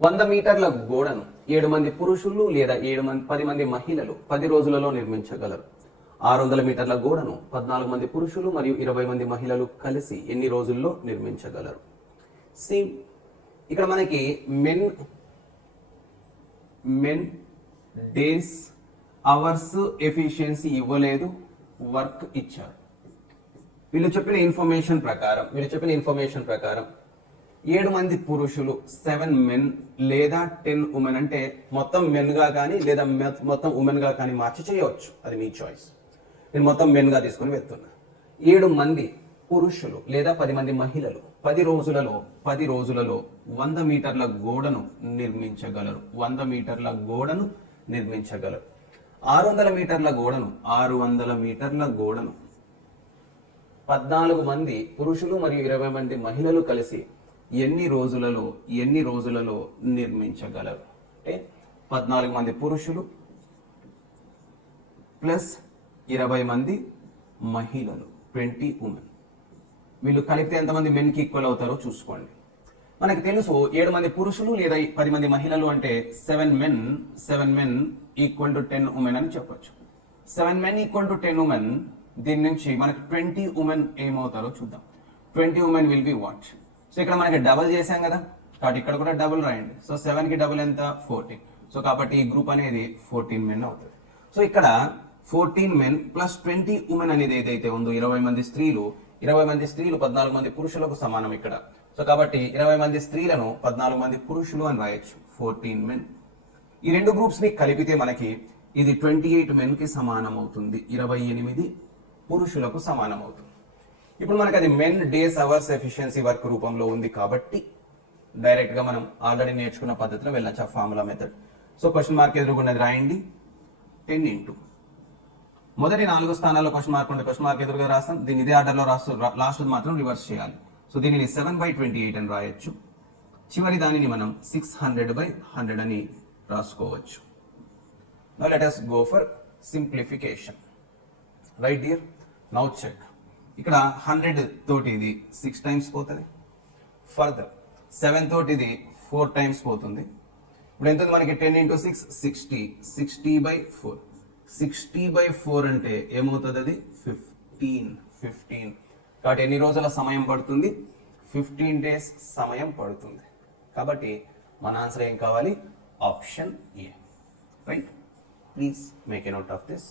100 మీటర్ల గోడను 7 మంది పురుషులు లేదా 10 మంది మహిళలు 10 రోజులలో నిర్మించగలరు. 600 మీటర్ల గోడను 14 మంది పురుషులు మరియు 20 మంది మహిళలు కలిసి ఎన్ని రోజుల్లో నిర్మించగలరు? సేమ్ ఇక్కడ మనకి మెన్ డేస్ అవర్స్ ఎఫిషియన్సీ ఇవ్వలేదు, వర్క్ ఇచ్చారు. వీళ్ళు చెప్పిన ఇన్ఫర్మేషన్ ప్రకారం 7 మంది పురుషులు 7 మెన్ లేదా 10 ఉమెన్ అంటే మొత్తం మెన్ గా కానీ లేదా మొత్తం ఉమెన్ గా కానీ మార్చి చేయవచ్చు. అది మీ చాయిస్. నేను మొత్తం మెన్ గా తీసుకుని వెళ్తున్నా. 7 మంది పురుషులు లేదా 10 మంది మహిళలు 10 రోజులలో 100 మీటర్ల గోడను నిర్మించగలరు. 100 మీటర్ల గోడను నిర్మించగలరు. 600 మీటర్ల గోడను 14 మంది పురుషులు మరియు 20 మంది మహిళలు కలిసి ఎన్ని రోజులలో నిర్మించగలరు? అంటే 14 మంది పురుషులు ప్లస్ 20 మంది మహిళలు 20 ఉమెన్. వీళ్ళు కలిపితే ఎంతమంది మెన్ కి ఈక్వల్ అవుతారో చూసుకోండి. మనకి తెలుసు 7 మంది పురుషులు లేదా 10 మంది మహిళలు అంటే 7 మెన్ ఈక్వల్ టు 10 ఉమెన్ అని చెప్పొచ్చు. 7 మెన్ ఈక్వల్ టు 10 ఉమెన్. దీని నుంచి మనకి 20 ఉమెన్ ఏమవుతారో చూద్దాం. 20 women will be what? So ఇక్కడ మనకి డబుల్ చేసాం కదా, కాబట్టి ఇక్కడ కూడా డబుల్ రాయండి. సో 7 కి డబుల్ ఎంత? 14. సో కాబట్టి ఈ గ్రూప్ అనేది 14 మెన్ అవుతుంది. సో ఇక్కడ 14 మెన్ ప్లస్ 20 ఉమెన్ అనేది ఏదైతే ఉందో 20 మంది స్త్రీలు 14 మంది పురుషులకు సమానం ఇక్కడ. సో కాబట్టి 20 మంది స్త్రీలను 14 మంది పురుషులు అని రాయొచ్చు. 14 మెన్. ఈ రెండు గ్రూప్స్ ని కలిపితే మనకి ఇది 28 మెన్ కి సమానం అవుతుంది. 28 పురుషులకు సమానం అవుతుంది. ఇప్పుడు మనకి అది men days hours efficiency work రూపంలో ఉంది కాబట్టి డైరెక్ట్ గా మనం ఆల్రెడీ నేర్చుకున్న పద్ధతిలో వెళ్ళొచ్చు, ఆ formula method. So question mark ఎదురుకున్నది రాయండి. 10 ఇంటూ మొదటి 4 స్థానాల్లో క్వశ్చన్ మార్క్ ఉంటే క్వశ్చన్ మార్క్ ఎదురుగా రాస్తాం. దీన్ని ఇదే ఆర్డర్ లో రాస్తూ లాస్ట్ మాత్రం రివర్స్ చేయాలి. సో దీనిని 7/28 అని రాయొచ్చు. చివరి దానిని మనం 600/100 అని రాసుకోవచ్చు. Now let us go for simplification. Right dear? Now check. ఇక్కడ 100 తోటి ఇది 6 టైమ్స్ పోతుంది. ఫర్దర్ 7 తోటి ఇది 4 టైమ్స్ పోతుంది. ఇప్పుడు ఎంత మనకి 10 ఇంటూ 6 60. 60/4. 60/4 అంటే ఏమవుతుంది? అది 15. కాబట్టి ఎన్ని రోజుల సమయం పడుతుంది? 15 డేస్ సమయం పడుతుంది. కాబట్టి మన ఆన్సర్ ఏం కావాలి? Option A. Right? Please make a note of this.